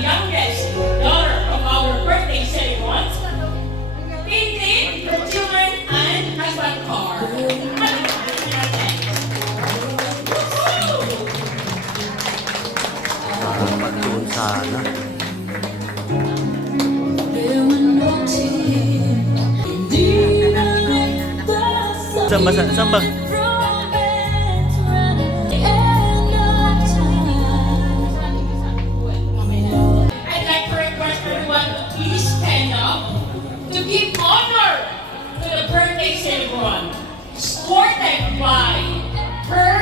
youngest daughter of our birthday celebrant, Tintin, her children, and husband Carl. Doon sana. Saan ba? I'd like to request everyone to please stand up to give honor to the birthday celebrant, escorted by her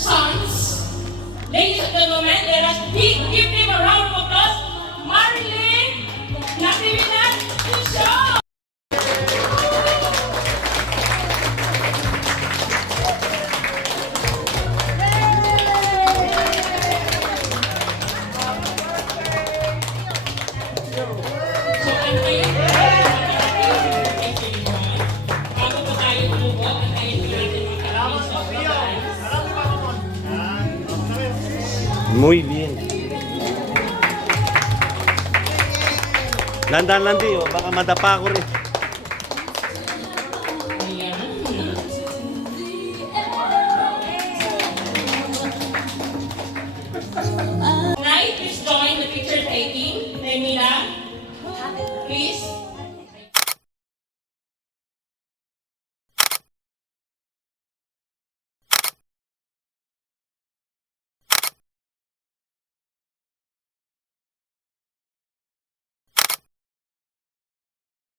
sons. Ladies and gentlemen, let us give them a round of applause. Marilyn, Natividad, Show! Muy bien. Landan lang di, baka madapa ako rin. Tonight, please join the picture taking. Emila, please.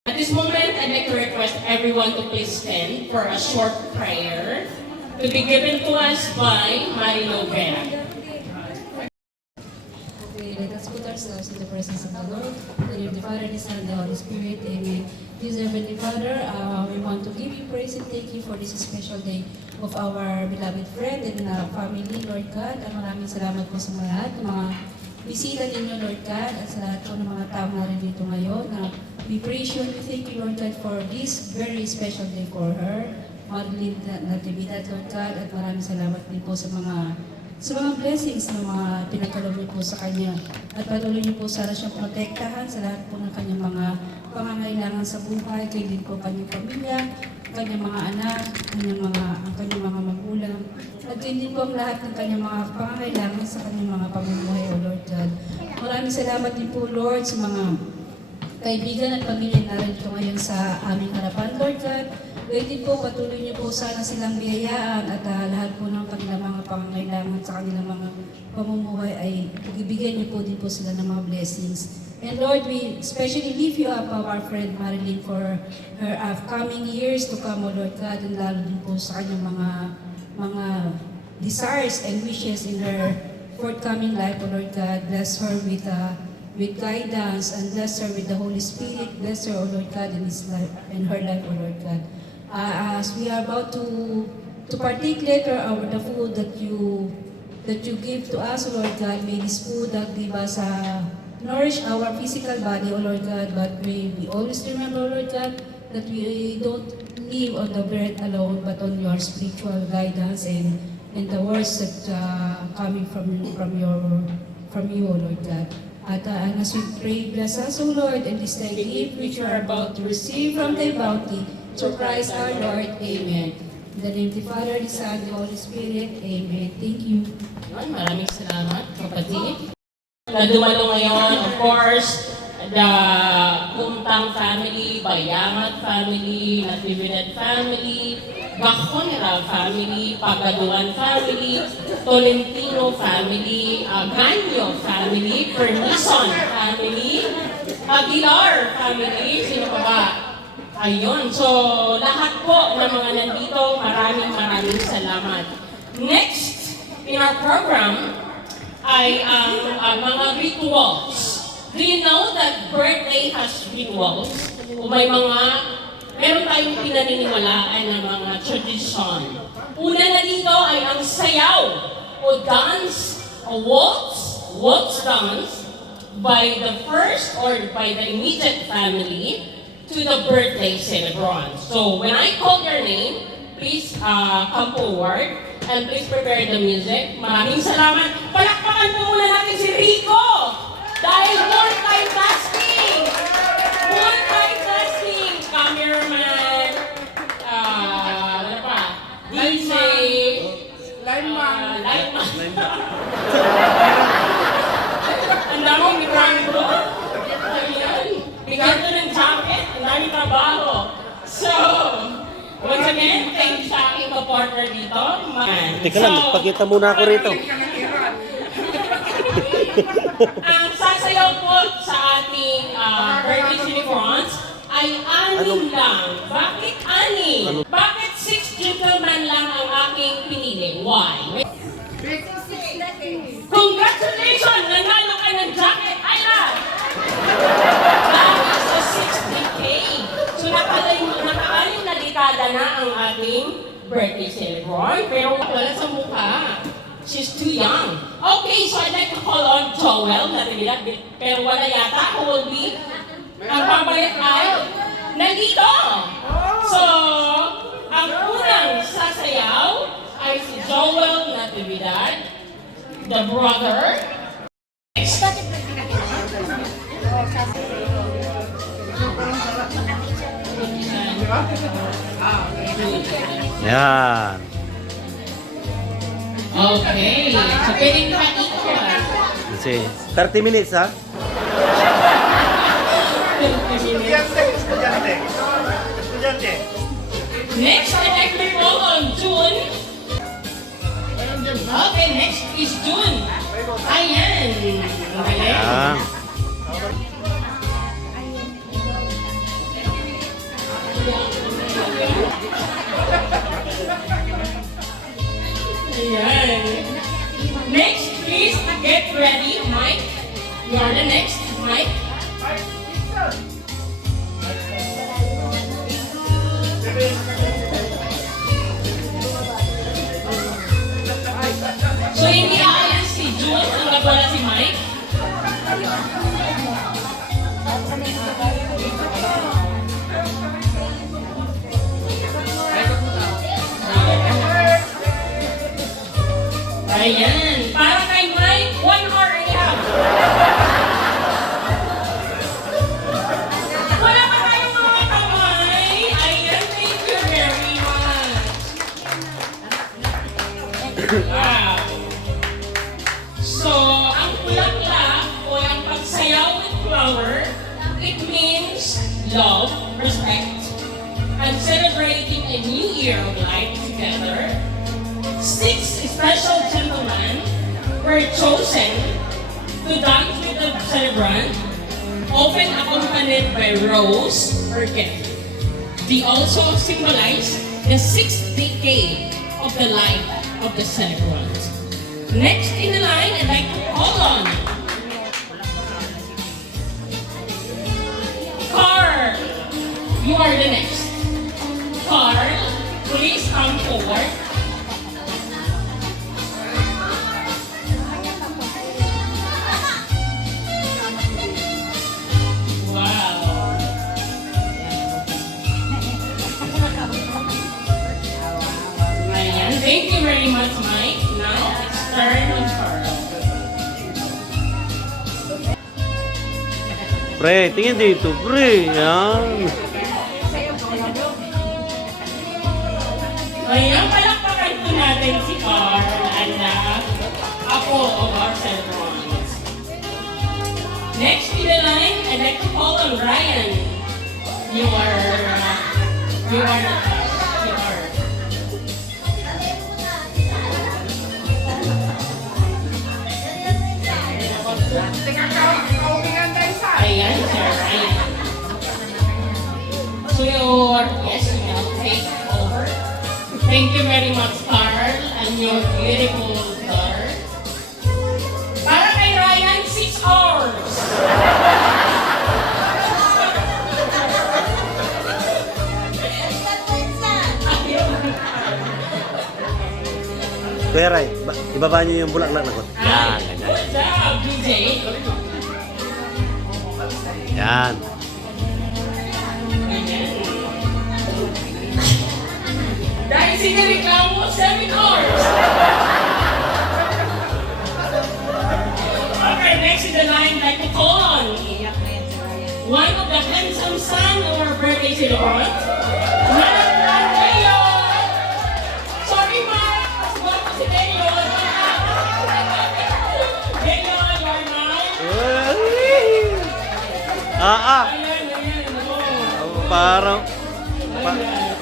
At this moment, I'd like to request everyone to please stand for a short prayer to be given to us by Marilo Vera. Okay, let us put ourselves in the presence of the Lord. In the name of the Father, the Son, and the Holy Spirit. Amen. Dear Heavenly Father, we want to give you praise and thank you for this special day of our beloved friend and family, Lord God. Maraming salamat po sa lahat ng mga bisita ninyo, Lord God, at sa lahat po ng mga tao na rin dito ngayon. We praise you and we thank you, Lord God, for this very special day for her, Madeline Natividad, Lord God, at maraming salamat din po sa mga blessings na mga pinagkaloob niyo po sa kanya. At patuloy niyo po sana siyang protektahan sa lahat po ng kanyang mga pangangailangan sa buhay, kayo din po kanyang pamilya, kanyang mga anak, ang kanyang mga magulang, at yun din po ang lahat ng kanyang mga pangangailangan sa kanyang mga pamumuhay, O Lord God. Maraming salamat din po, Lord, sa mga kaibigan at pamilya na narito ngayon sa aming harapan, Lord God. Gayun din po, patuloy niyo po sana silang biyayaan at lahat po ng kanilang mga pangangailangan sa kanilang mga pamumuhay ay ibigyan niyo po din po sila ng mga blessings. And Lord, we especially lift you up our friend Marilyn for her upcoming years to come, O Lord God, and lalo din po sa kanyang mga desires and wishes in her forthcoming life, O Lord God. Bless her with guidance and bless her with the Holy Spirit. Bless her, O Lord God, in his life and her life, O Lord God. As we are about to partake later of the food that you give to us, O Lord God, may this food that give us nourish our physical body, O Lord God, but we always remember, O Lord God, that we don't live on the bread alone, but on your spiritual guidance and the words that coming from you, O Lord God. At as we pray, bless us, O Lord, and this thy gift which we are about to receive from thy bounty, through Christ our Lord. Amen. In the name of the Father, the Son, and the Holy Spirit. Amen. Thank you. Maraming salamat, kapatid. Na dumalo ngayon, of course, the Kuntang family, Bayangat family, Natividad family, Gaconera family, Pagaduan family, Tolentino family, Ganyo family, Permison family, Aguilar family, sino pa ba? Ayun, so lahat po ng mga nandito, maraming salamat. Next in our program ay ang mga rituals. Do you know that birthday has rituals? O meron tayong pinaniniwalaan ng mga tradition. Una na dito ay ang sayaw o dance o waltz dance by the first or by the immediate family to the birthday celebrant. So when I call your name, please come forward and please prepare the music. Maraming salamat. Palakpakan po muna natin si Rico! Dahil multitasking! Multitasking! Cameraman, ano pa? DJ, lineman. Ang daming rango. Ayan. Bigyan ko ng jacket. Ang daming trabaho. So, once again, thank you sa aking partner dito. Teka lang, magpakita muna ako rito. Ang sasayaw po sa ating birthday celebrants ay anim lang. Bakit anim? Bakit 6 gentlemen lang ang aking pinili? Why? Congratulations! Nanalo ka ng jacket! Ayla! That is a 60K. So nakaalim na dekada na ang ating birthday celebrant. Pero wala sa mukha. She's too young. Okay, so I'd like to call on Joel. Pero wala yata. Who will be? Ang pabalik ay nandito. So, ang unang sasayaw ay si Joel Natividad, the brother. Yan. Okay, so pwedeng naka-equal. Kasi 30 minutes ha? Estudyante. Next, I'd like to call on June. Okay, next is June. Ayan. Okay. Yan. Ayan. Next, please get ready, Mike. You are the next, Mike. So, hindi aalis si June, ang nagwala si Mike. Ayan. Para kay Mike, 1 hour and a half. Wala pa tayong mga kamay. Ayan, thank you very much. Wow. So, ang bulaklak o ang pagsayaw with flower, it means love, respect, and celebrating a new year of life together. 6 special gentlemen were chosen to dance with the celebrant, often accompanied by rose or gift. They also symbolize the 6th decade of the life of the celebrant. Next in the line, I'd like to call on Carl. You are the next. Carl, please come forward. Wow. Ayan. Thank you very much, Mike. Now, it's turn on Carl. Pre, tingin dito, pre. Yan. Ayan, palakpakan po natin si Carl and ako of our celebrants. Next in the line, I'd like to call on Ryan. You are the you are. Ayan, Sir Ryan. So yes, you can take over. Thank you very much, Carl, and your beautiful daughter. Para kay Ryan, 6 hours. Kuya Ray, ibaba niyo yung bulaklak na ko. Yan, Good ganyan. job, DJ. Yan. Dahil sinireklamo, 7 hours. Okay, next in the line, like to call Ayan, oh. Parang, Ayan.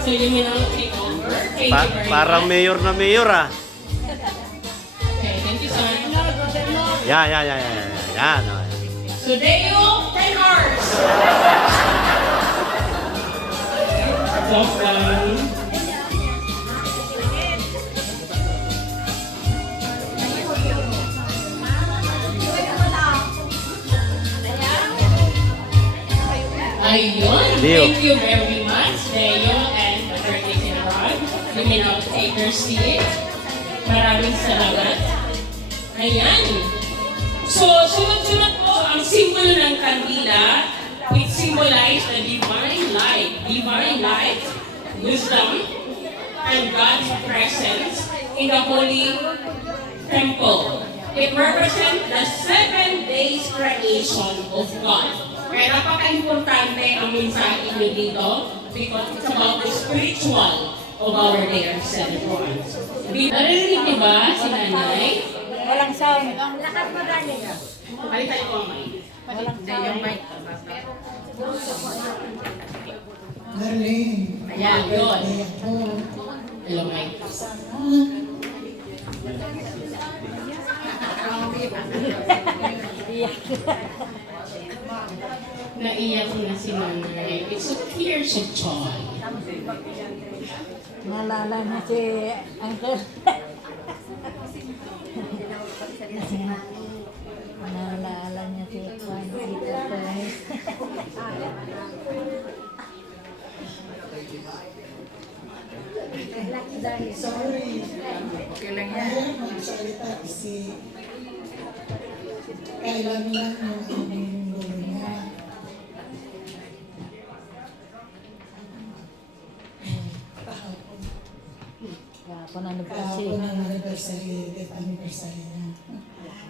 So you may now take over. Thank you very parang much. mayor na mayor ah. Okay, thank you, son. Yan. Oh. So Deo, 10 hours. Soft lang. Ayun. Deo. Thank you very much, Deo and the birthday celebration. You may now take your seat. Maraming salamat. Ayan. So, sunod-sunod po ang simbolo ng kandila. It symbolizes the divine light, wisdom, and God's presence in the holy temple. It represents the 7 days creation of God. Kaya napaka-importante ang mensahe nyo dito because it's about the spiritual of our day of celebrants. Narinig niyo ba si nanay? Walang sound. Lakas mo gani. Palitan ko ang mic. Yung mic. Darling. Ayan, yun. Hello, Mike. Naiyak na si nanay. It's a tears of joy. Naalala niya si Uncle. Naalala niya si Juan Peter Perez. Sorry. Okay lang yan. Magsalita kasi kailan lang yung aming gulo niya. Kahapon ano pa Kahapon siya. ang anniversary, death anniversary niya.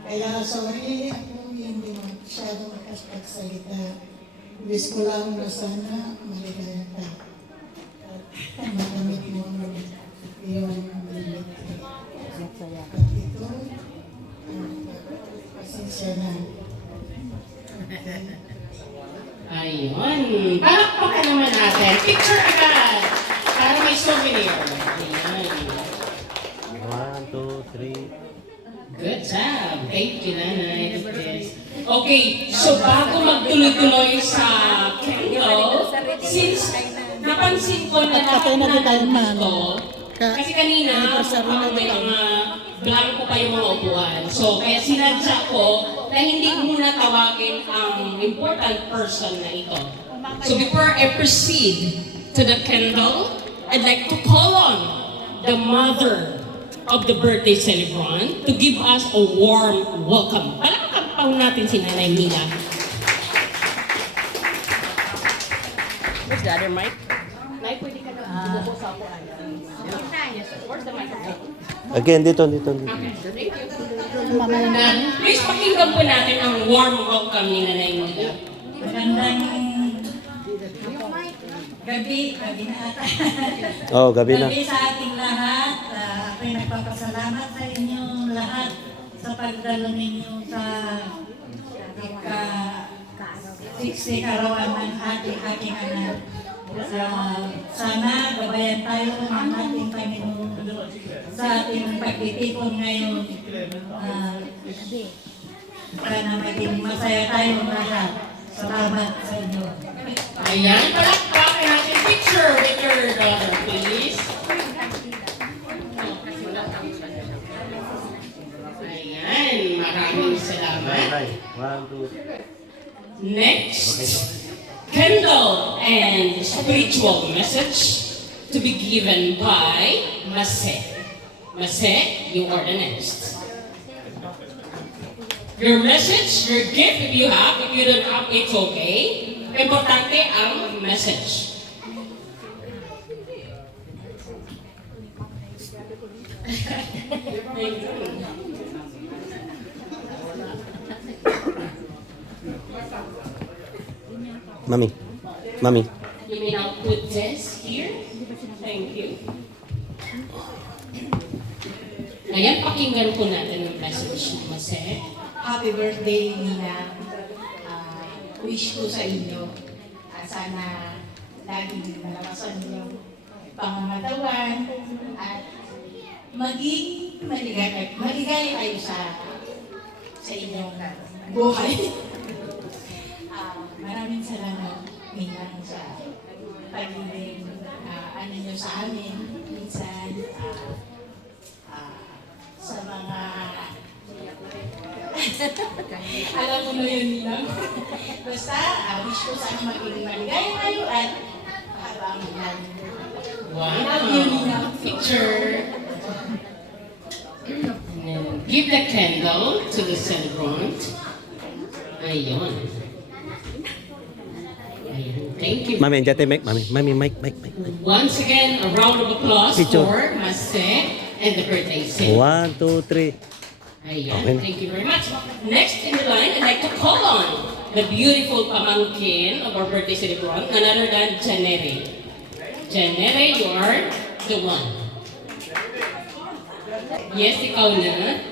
Kaya sorry, ako hindi masyado makapagsalita. Wish ko lang na sana maligaya ka. At makamit mo yung birthday. Masaya. At ito, pasensya na. Ayun. Palakpakan naman natin. Picture agad. Para may souvenir. Ayan. 1, 2, 3. Good job. Thank you, nanay. Okay, so bago magtuloy-tuloy sa candle, since napansin ko na lahat na nandito, kasi kanina, mukhang may mga blanco pa yung mga upuan. So, kaya sinadya ko na hindi muna tawagin ang important person na ito. So, before I proceed to the candle, I'd like to call on the mother of the birthday celebrant to give us a warm welcome. Palakpakan pa natin si Nanay Mila. Where's the other mic? Nay, pwede ka na bumuko sa ako. Where's the microphone? Again, dito. Okay, thank you. Please pakinggan po natin ang warm welcome ni Nanay Mila. Magandang gabi na ata. Oh, gabi na. Gabi sa ating lahat. Ako'y nagpapasalamat sa inyo lahat sa pagdalo ninyo sa ika-60 karawan ng aking anak. Sana gabayan tayo ng ating Panginoon sa ating pagtitipon ngayon. Sana maging masaya tayong lahat. Salamat sa inyo. Ayan, palakpakan natin. Picture with your daughter, please. Ayan, maraming salamat. 1, 2. Next, candle and spiritual message to be given by Mase. Mase, you are the next. Your message, your gift if you have, if you don't have, it's okay. Importante ang message. Mami. You may now put this here. Thank you. Ayan, pakinggan po natin ang message ni Mase. Happy birthday, Nina. wish ko sa inyo, sana laging malawasan yung pangangatawan at maging maligaya kayo sa inyong buhay. Maraming salamat Minang sa pagiging ano nyo sa amin. Minsan sa mga alam mo na yun Minang. Basta wish ko sana maging maligaya kayo at habang Wow! Picture. And then give the candle to the celebrant. Ayun. Ayun. Thank you. Mami, dyan tayo, Mami, mic. Once again, a round of applause Picture. for Mase and the birthday singer. 1, 2, 3. Ayun. Okay. Thank you very much. Next in the line, I'd like to call on the beautiful pamangkin of our birthday celebrant, none other than Janere. Janere, you are the one. Yes, ikaw na.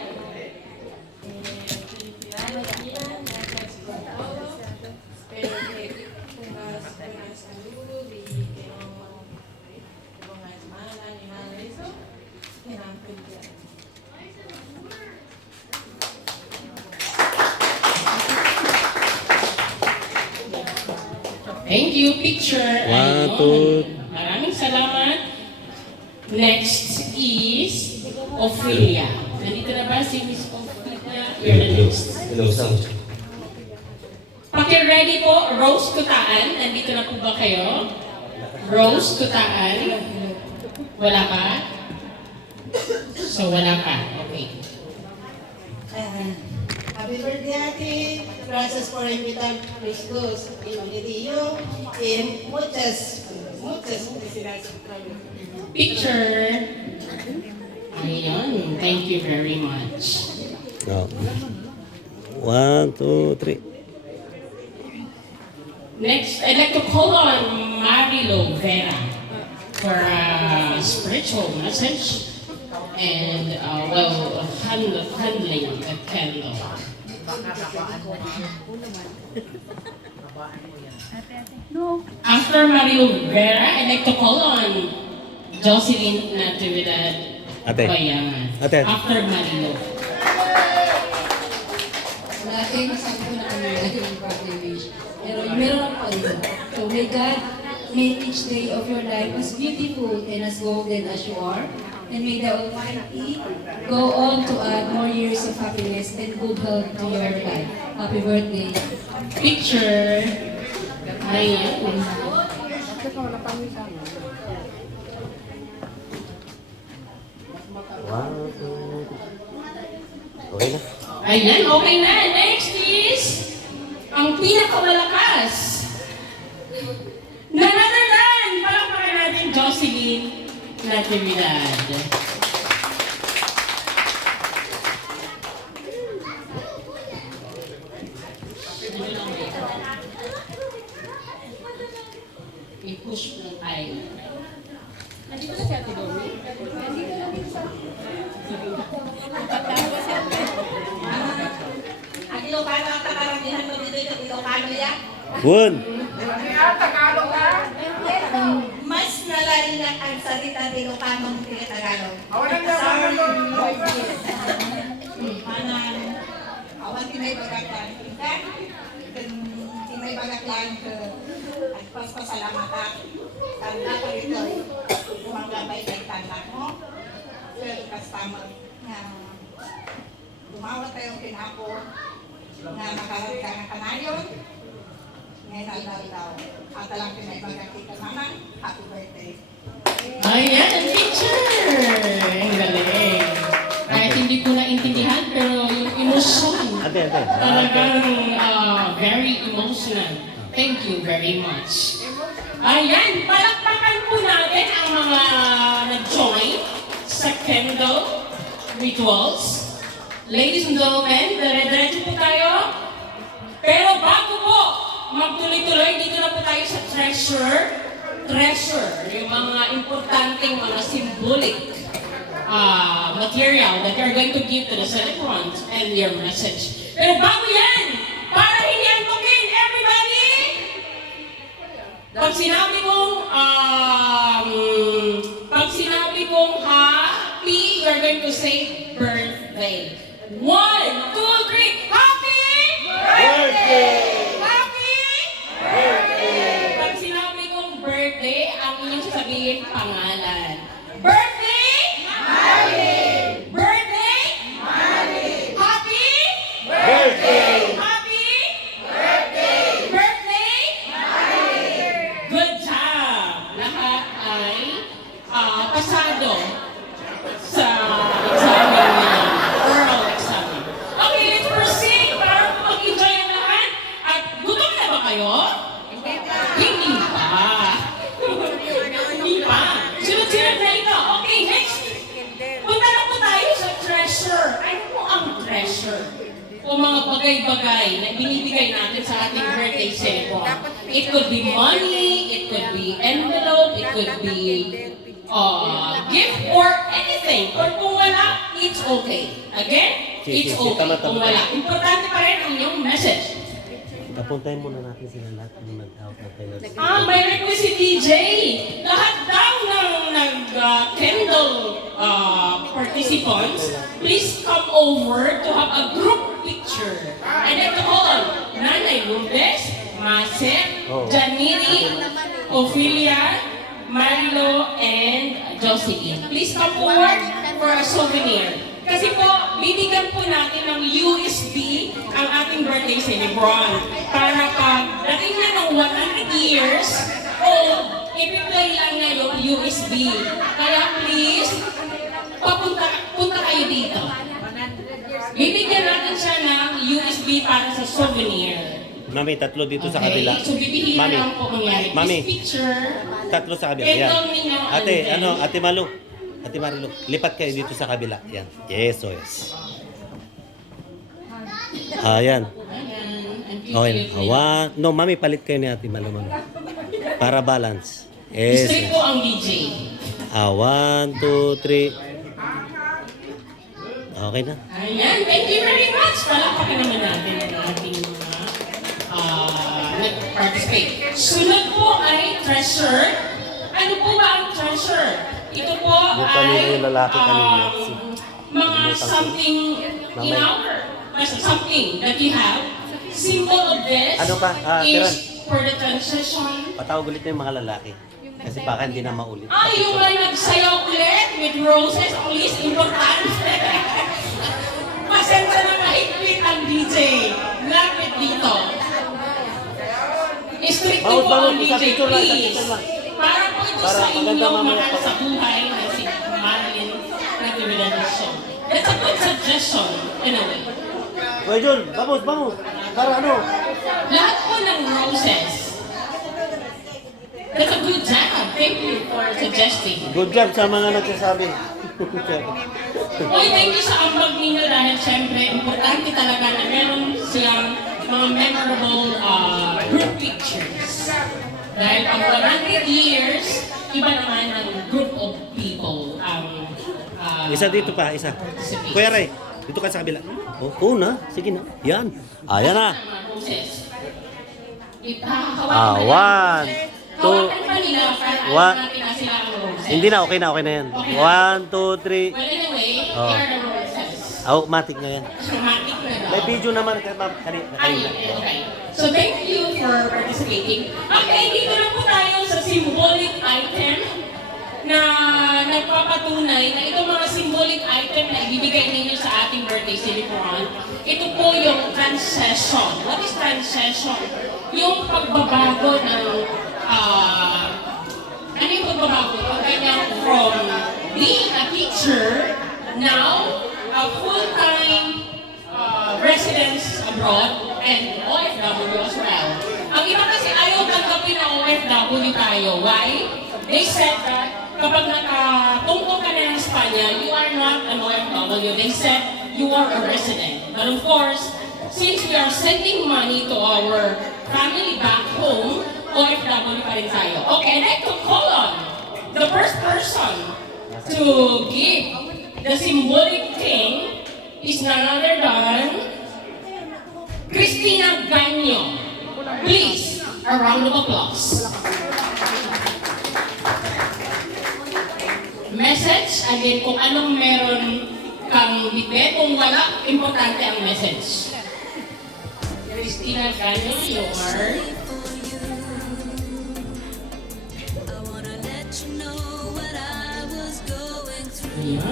Thank you. Picture. One, Ayun. two. Maraming salamat. Next is Ophelia. Nandito na ba si Miss Ophelia? You're the next. Hello, Sam. Paki-ready po, Rose Tutaan. Nandito na po ba kayo? Rose Tutaan. Wala pa? So, wala pa. Okay. Happy birthday, Ate. Gracias por invitar a mis dos, Imanidillo, y muchas felicidades. Picture. Ayun. Thank you very much. No. 1, 2, 3. Next, I'd like to call on Marilo Vera for a spiritual message and, handling the candle. After Marilo Vera, I'd like to call on Jocelyn Natividad Ate. Bayangan. Ate. After Marilo. Dati masabi ko na kanina yung birthday wish. Pero meron ako kanina. So may God make each day of your life as beautiful and as golden as you are. And may the Almighty go on to add more years of happiness and good health to your life. Happy birthday. Picture. Ayan. Okay na. Ayan, okay na. Next is ang pinakamalakas. Nananalan! Palakpakan natin Jocelyn Natividad. I-push mo tayo. Nandito na si Ate Domi? Nandito na din sa... Ang Ilocano ang kakaramihan mo dito yung Ilocano yan. One. Mas nalalinak ang salita ng Ilocano ng Tagalog. Manang awan tinay bagaklan. Tinay bagaklan ke agpasalamatan. Tanda ko ito, gumagabay kay tanda mo. Customer nga dumawat tayong kinapo na makarag ka ng kanayon. Ngayon daw. At lang pinaibagati ka naman. Happy birthday. Ayan, ang picture! Ang galing. Kahit hindi ko naintindihan, pero yung emosyon, Ate. talagang very emotional. Thank you very much. Ayan, palakpakan po natin ang mga nag-join sa candle rituals. Ladies and gentlemen, dire-diretso po tayo. Pero bago po magtuloy-tuloy, dito na po tayo sa treasure, yung mga importanteng mga symbolic material that you're going to give to the celebrant and your message. Pero bago yan, para hindi antukin, everybody Pag sinabi kong happy, you're going to say birthday. 1, 2, 3, happy! Birthday! Happy! Birthday! Pag sinabi kong birthday, ang inyong sasabihin pangalan. Birthday! Happy! Birthday! Happy! Happy! Birthday! Happy! Birthday! Birthday! Good job! Lahat ay pasado sa exam ngayon. Oral exam. Okay, let's proceed para mag-enjoy ang lahat. At gutom na ba kayo? Hindi pa. Hindi pa. Sunod-sunod na ito. Okay, next. Punta na po tayo sa treasure. Ano po ang treasure? O mga bagay-bagay na binibigay natin sa ating birthday celebration. It could be money, it could be envelope, it could be gift or anything. Or kung wala, it's okay. Again, it's okay. Kung wala. Importante pa rin ang inyong message. Papuntahin muna natin sila lahat ng nag-out na tayo. May request si DJ. Lahat daw ng nag-Kendall participants, please come over to have a group picture. I'd like to call on Nanay Lourdes, Marcel, Janiri, Ophelia, Marilo, and Josephine. Please come forward for a souvenir. Kasi po, bibigyan po natin ng USB ang ating birthday celebration para pag dating na ng 100 years old, ipi-play lang niya yung USB. Kaya please, punta kayo dito. Bibigyan natin siya ng USB para sa souvenir. Mami, tatlo dito sa kabila. So, bibihin na lang po mangyari. Mami. This picture, Tatlo sa kabila. Yan. Kendall ninyo, Ate, and then- Ate Malu. Ate Marilu, lipat kayo dito sa kabila. Yan. Yes, oh yes. Ayan. Okay. No, Mami, palit kayo ni Ate Malu. Mami. Para balance. Yes. Straight po ang DJ. 1, 2, 3. Okay na. Ayan, thank you very much. Palakpakan naman natin ang ating mga nag-participate. Sunod po ay treasure. Ano po ba ang treasure? Ito po ay mga something in something that you have. Symbol of this Ano pa? is for the transition. Patawag ulit yung mga lalaki. Kasi baka hindi na maulit. Yung nagsayaw ulit with roses, ang least importante. Pasensya na mahigpit ang DJ. Lapit dito. Strict po ang DJ, please. Para po ito sa inyong mahal sa buhay na si Marilyn na Divination. That's a good suggestion, anyway. Kuya Jun, vamos. Para ano? Lahat po ng roses. That's a good job. Thank you for suggesting. Good job sa mga nagsasabi. Uy, thank you sa ambag ninyo dahil syempre, importante talaga na meron silang mga memorable group pictures. Dahil pag 100 years, iba naman ang group of people ang Isa dito pa, isa. Kuya Ray, dito ka sa kabila. Oo na, sige na. Yan. Ayan na. Hawakan 1, 2, pa nila para One. alam natin na sila ang roses. Hindi na, okay na yan. 1, 2, 3. Well, anyway, Oh. here are the roses. Automatic na yan. Dramatic na daw. May video naman kay ma'am kanina. Okay. So thank you for participating. Okay, dito na po tayo sa symbolic item na nagpapatunay na itong mga symbolic item na ibibigay ninyo sa ating birthday celebration. Ito po yung transition. What is transition? Yung pagbabago ng ano yung pagbabago? Yung kanyang from being a teacher, now a full-time residence abroad and OFW as well. Ang iba kasi ayaw tanggapin na OFW tayo. Why? They said that kapag nakatungkol ka na ng Espanya, you are not an OFW. They said you are a resident. But of course, since we are sending money to our family back home, OFW pa rin tayo. Okay, I'd like to call on the first person to give the symbolic thing is none other than Christina Ganyo. Please, a round of applause. message. Again, kung anong meron kang bitbit, kung wala, importante ang message. Christina Ganyo, you are... Ayan.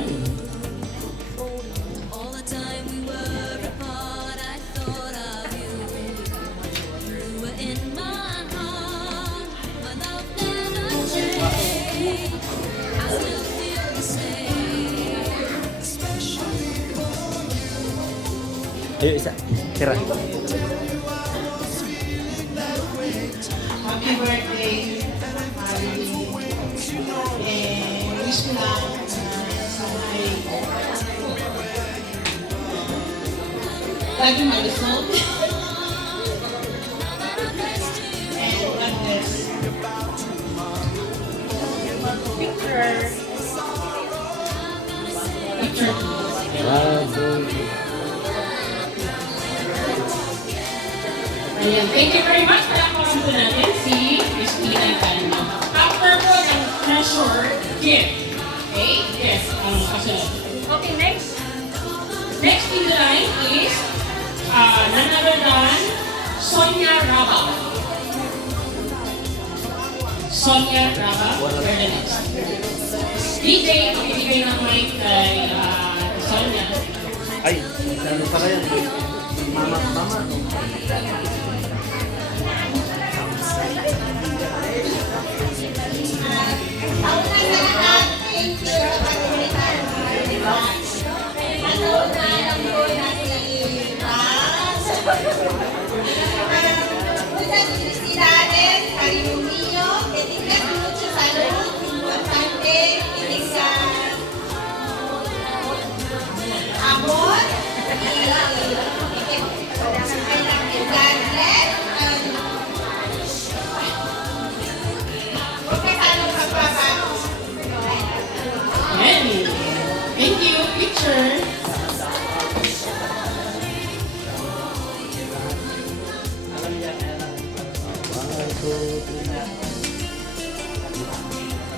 Ayo, isa. Tira. Happy birthday, Marilyn. Wish ko lang sana ay lagi malusog. And God bless. Picture. Picture. Ayan. Thank you very much. Palakpakan po natin si Christina Ganyo. After po ng treasure gift. Okay? Yes, ang kasunod. Okay, next. Next in the line is none other than Sonia Raba. Sonia Raba, you're the next. DJ, ibigay ng mic kay Sonia. Ay, ano pa kaya? Mama. Muchas felicidades, cariño mío, que tengas mucha salud, importante, que tengas amor y que God bless. Kasalo ka pa ba? Ayan. Thank you. Picture.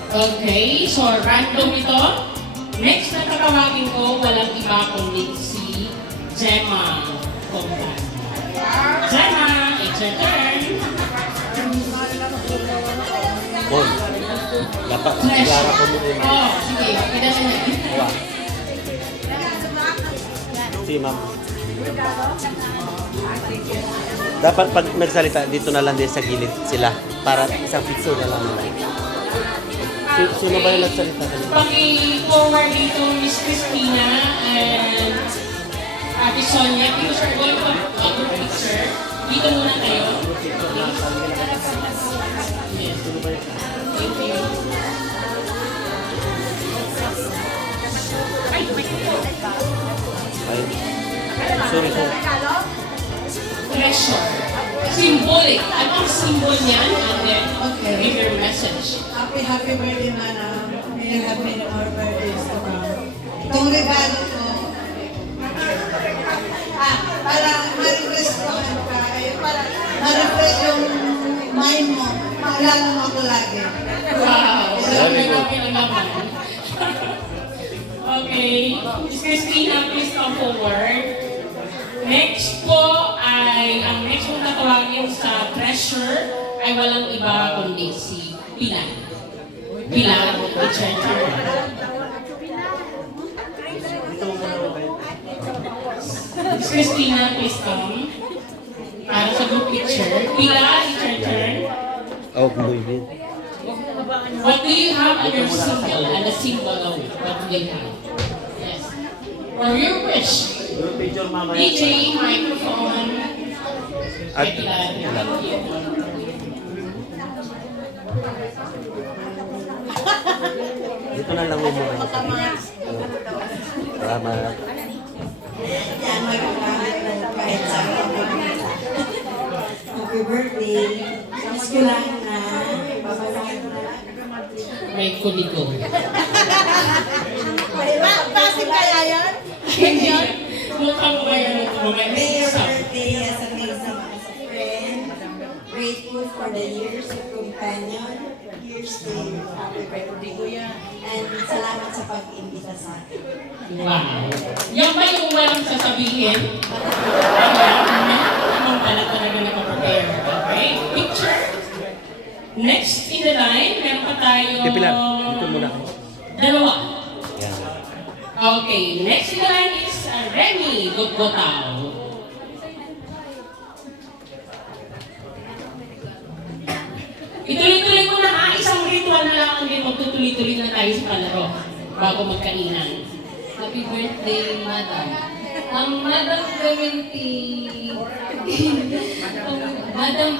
Okay, so random ito. Next na tatawagin ko, walang iba kundi si Gemma Comban. Gemma, it's your turn. Bon. Dapat sigara ko muna. Oh, sige, kita na yan. Wow. Si ma'am. Dapat pag nagsalita, dito na lang din sa gilid sila. Para isang picture na lang nila. Sino ba yung nagsalita? Paki-forward dito Miss Christina and Ate Sonia because we're going to a group picture. Dito muna tayo. Yes. Thank you. Sorry. Treasure. Symbolic. Ano ang symbol niyan? And then, give your message. Happy birthday, Manang. May happy our birthdays to come. Itong regalo ko, para ma-refresh ko para ma-refresh yung mind mo. Maalala mo ako lagi. Wow. Grabe ang naman. Okay. Miss Christina, please come forward. Next po ay, ang next po tatawagin sa treasure ay walang iba kundi si Pilar. Pilar, it's your turn. Miss Christina, please come. Para sa group picture. Pilar, it's your turn. Oh, good. What do you have on your symbol and the symbol of what do you have? Yes. Or your wish. Picture mama. DJ, microphone. At Thank you. dito na lang mo muna. Salamat. Yan, magpapalit ng kahit sa happy birthday. Miss ko lang na babalakan na lang. May kuliko. Bakit kaya yan? Yun? Mukhang may ano ko, may May your isa. birthday as amazing as a friend. Grateful for the years of companion. Here's to you. Happy And salamat sa pag-imbita sa akin. Wow. Yan ba yung walang sasabihin? Naman pala talaga nakaprepare. Okay, picture. Next in the line, meron pa tayo... Pilar, dito muna. Dalawa. Yan. Okay, next in the line is Remy Gutgotao. Ituloy-tuloy ko na isang ritual na lang din magtutuloy-tuloy na tayo sa palaro bago magkainan. Happy birthday, Madam. Ang Madam Clemente, Madam,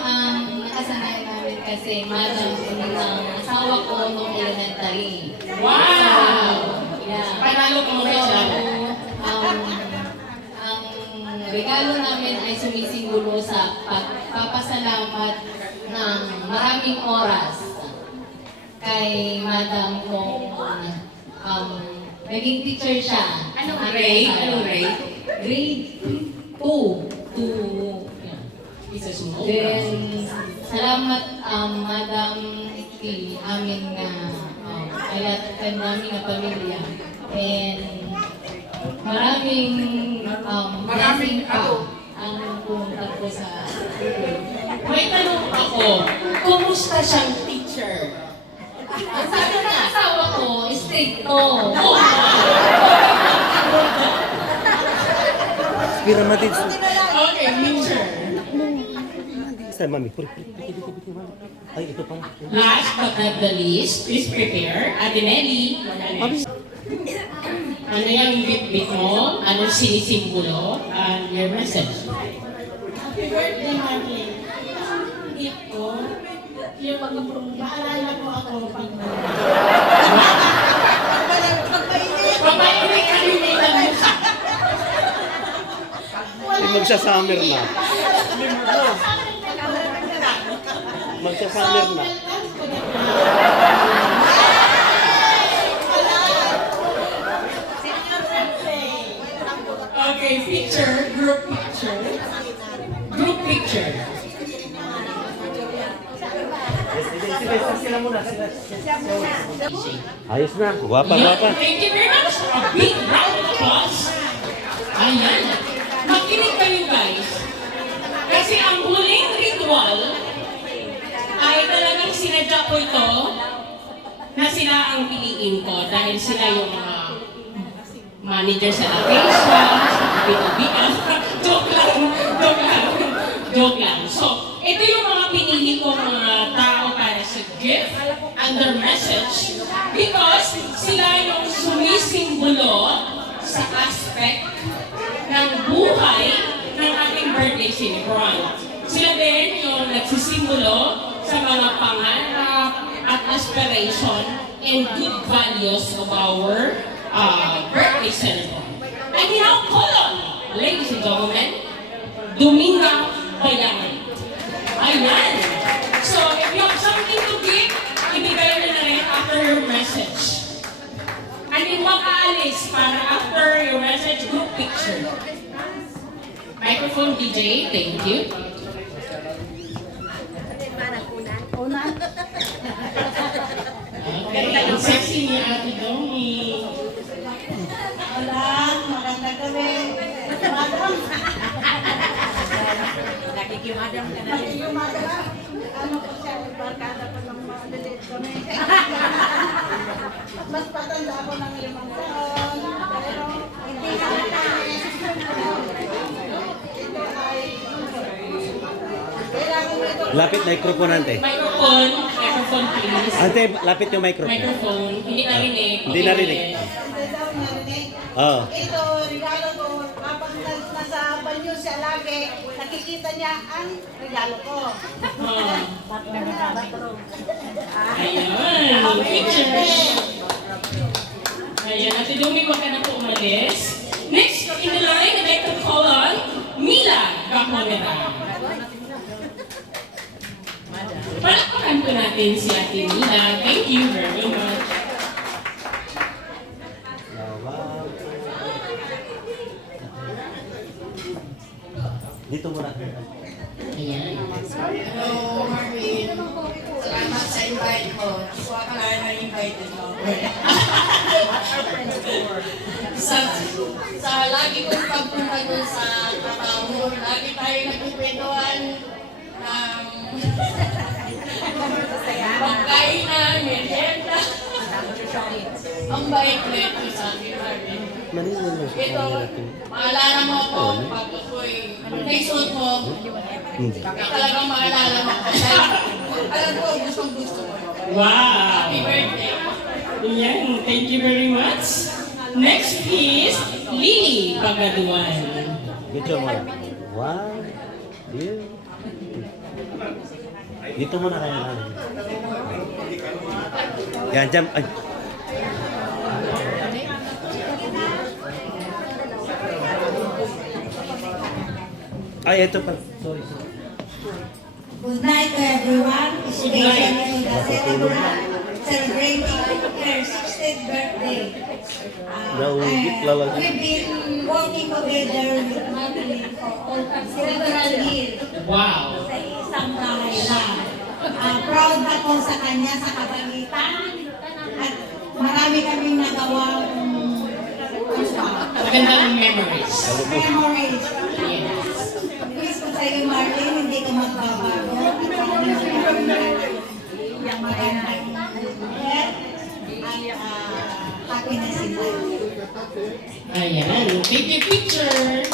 nakasanay namin kasi Madam ng asawa ko nung elementary. Wow! Yeah. Panalo ka mo So, sa ang regalo namin ay sumisimbolo sa pagpapasalamat ng maraming oras kay Madam kung naging teacher siya. Anong grade? Anong grade? Grade 2. Isa sumo. Then, salamat Madam T, amin nga alat namin na pamilya. And maraming blessing pa ang pumunta ko sa May tanong ako, kumusta siyang teacher? ang sabi ng asawa ko, stricto. Spira matid. Okay, teacher. Sa mami. Ay, ito pala. Last but not the least, please prepare. Ate Nelly, ano yung bit-bit mo? Anong sinisimbolo? And your message? Happy birthday, Marlene. Gift ko, yung maalala ko ako pag Papainit ka rin na ilang Magsa-summer na. Magsa-summer na. Okay, picture, group picture. Group picture. Ayos na. Guwapa, guwapa. Thank you very much. A big round of applause. Ayan. Makinig kayo guys. Kasi ang huling ritual ay talagang sinadya ko ito na sila ang piliin ko dahil sila yung mga manager sa location, sa BTBL. Joke lang. Joke lang. Joke lang. So, ito yung mga pinili ko mga tao para sa gift and their message because sila yung sumisimbolo sa aspect ng buhay ng ating birthday celebrant. Sila din yung nagsisimbolo sa mga pangarap at aspiration and good values of our birthday celebrant. And now, call on, ladies and gentlemen, Dominga Bayaman. Ayan. So, if you have something to give, ibigay na rin after your message. And then mag-aalis para after your message, group picture. Microphone DJ, thank you. Okay, ang sexy ni Ate Domi. wala, maganda gabi. Madam. Nakikimadam ka na. Nakikimadam. Ano ko siya, barkada pa ng mga dalit ko na. Mas patanda ako ng 5 taon. Pero hindi halata. Ito ay kailangan mo ito. Lapit microphone, ante. Microphone, microphone please. Ante, lapit yung microphone. Microphone, hindi narinig. Hindi narinig. Hindi daw narinig. Oo. Ito, regalo ko. Kapag nasa banyo siya lagi, nakikita niya ang regalo ko. Ayan, picture. Ayan, Ate Domi, wag ka na po umalis. Next in the line, I'd like to call on Mila Gaconera. Palakpakan po natin si Ate Mila. Thank you very much. Dito muna. Ayan. Hello, Marvin. So, Salamat sa invite mo. So, akala na invited mo. sa lagi kong pagpunta doon sa trabaho, lagi tayo nagkukwentuhan ng pagkain na, merienda. Ang bait-bait ko sa akin, Marvin. Manila na siya. Ito, maalala mo ako pag ako'y naisuot mo, talagang maalala mo ako. Alam ko, gustong-gusto mo. Wow! Happy birthday. Yan, thank you very much. Next is Lily Pagaduan. Dito mo na. Wow. Yeah. Dito mo na kaya namin. Yan, jump. Ay. Ay, ito pa. Sorry. Good night to everyone, especially to the celebrating her 60th birthday. Naugit lalaki. We've been working together with Madeline for several years Wow! sa isang bahay lang. Proud ako sa kanya sa kapagitan at marami kaming nagawang Magandang memories. memories. Yes. Please ko sa iyo, Marlene, hindi ka magbabago. At yung magandang health at happiness in life. Ayan, take a picture.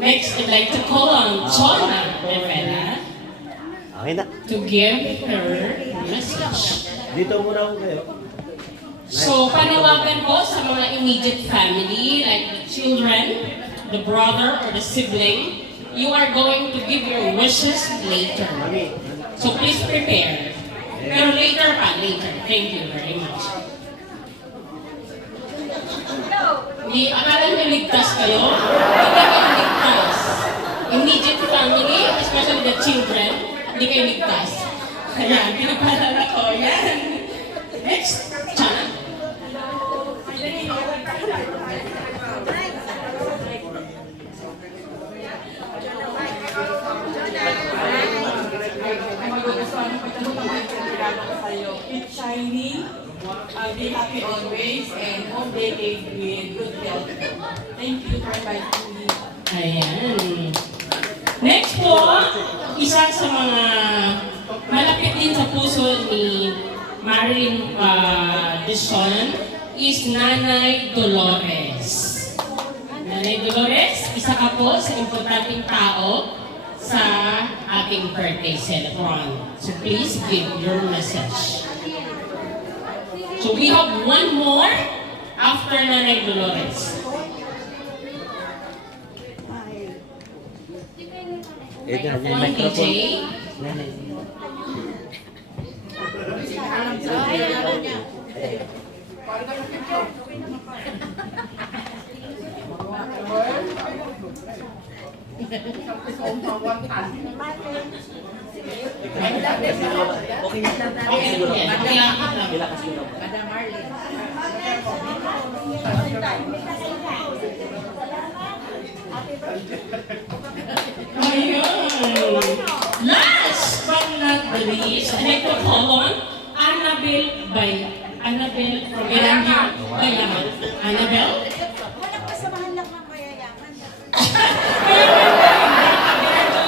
Next, I'd like to call on Chona Rivera Okay na. to give her message. Dito muna ako kayo. So, panawagan ko sa mga immediate family, like the children, the brother, or the sibling, you are going to give your wishes later. So, please prepare. Pero later pa, later. Thank you very much. Di, akala niyo ligtas kayo? Hindi kayo ligtas. Immediate family, especially the children, hindi kayo ligtas. Ayan, pinapalala ko. Yan. Next, Chana. Keep shining, be happy always, and all decade with good health. Thank you for inviting me. Ayan. Next po, isa sa mga malapit din sa puso ni Marilyn Dishon is Nanay Dolores. Nanay Dolores, isa ka po sa importanteng tao sa ating birthday celebration. So please give your message. So we have one more after Nanay Dolores. Ito na yung One DJ. microphone. Okay, yes. Kilakas mo lang. Ayun. Last but not the least, I'd like to call on Annabelle Erandio Bayaman. Annabelle? Walang kasamahan lang ng mayayaman.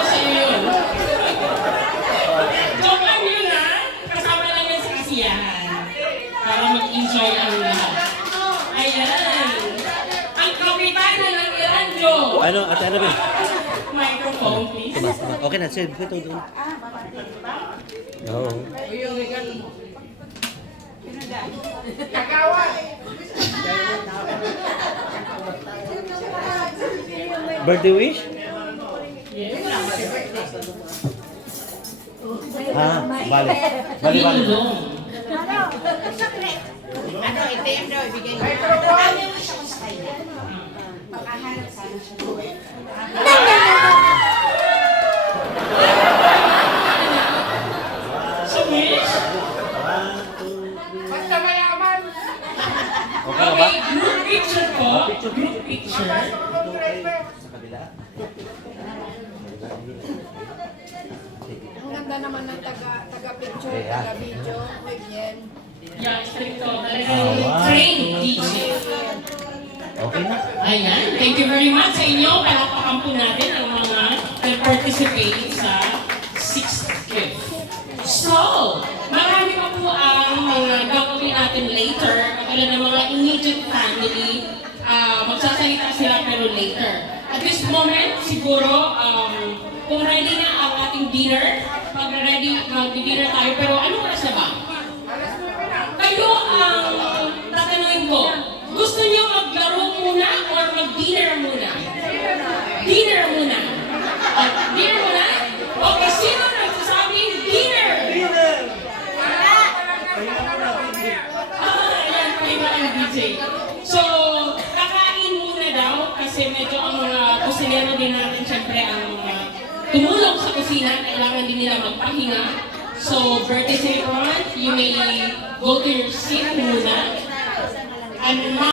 Sa iyo yun. Joke lang yun ha. Kasama lang yan sa kasiyahan. Para mag-enjoy ang lahat. Ayan. Ang kapitana ng Erandio. Ano, at ano ba? Microphone, please. Tumas, tumas. Okay na, save ito doon. Oo. Birthday wish? Yes. Ah, bale. Bale, bale. Nilong. Ano, ito yung daw, ibigay mo. Ano yung wish ako sa kanya? Pagkahanap sana siya. So, wish? Basta mayaman! Okay na ba? Okay, group picture po. Group picture. Sa kabila. Sila naman ang taga-picture, Yeah. taga-video, Vivian. Yeah, stricto. Ah, Talagang wow. trained DJ. Okay na. Ayan, thank you very much sa inyo. Palapakan po natin ang mga nag-participate sa 6th gift. So, marami pa po ang mga gagawin natin later. Katulad ng mga immediate family. Magsasalita sila pero later. At this moment, siguro, kung ready na ang ating dinner, mag-dinner tayo. Pero anong oras na ba? Kayo ang tatanungin ko, gusto niyo maglaro muna or mag-dinner muna? Dinner muna. Dinner muna? Okay, sino nagsasabing dinner? Dinner! Ayan, pahinga ang DJ. So, kakain muna daw kasi medyo ang mga kusinero din natin syempre ang tumulong sa kusina, kailangan din nila magpahinga. So, birthday celebrant, you may go to your seat muna. And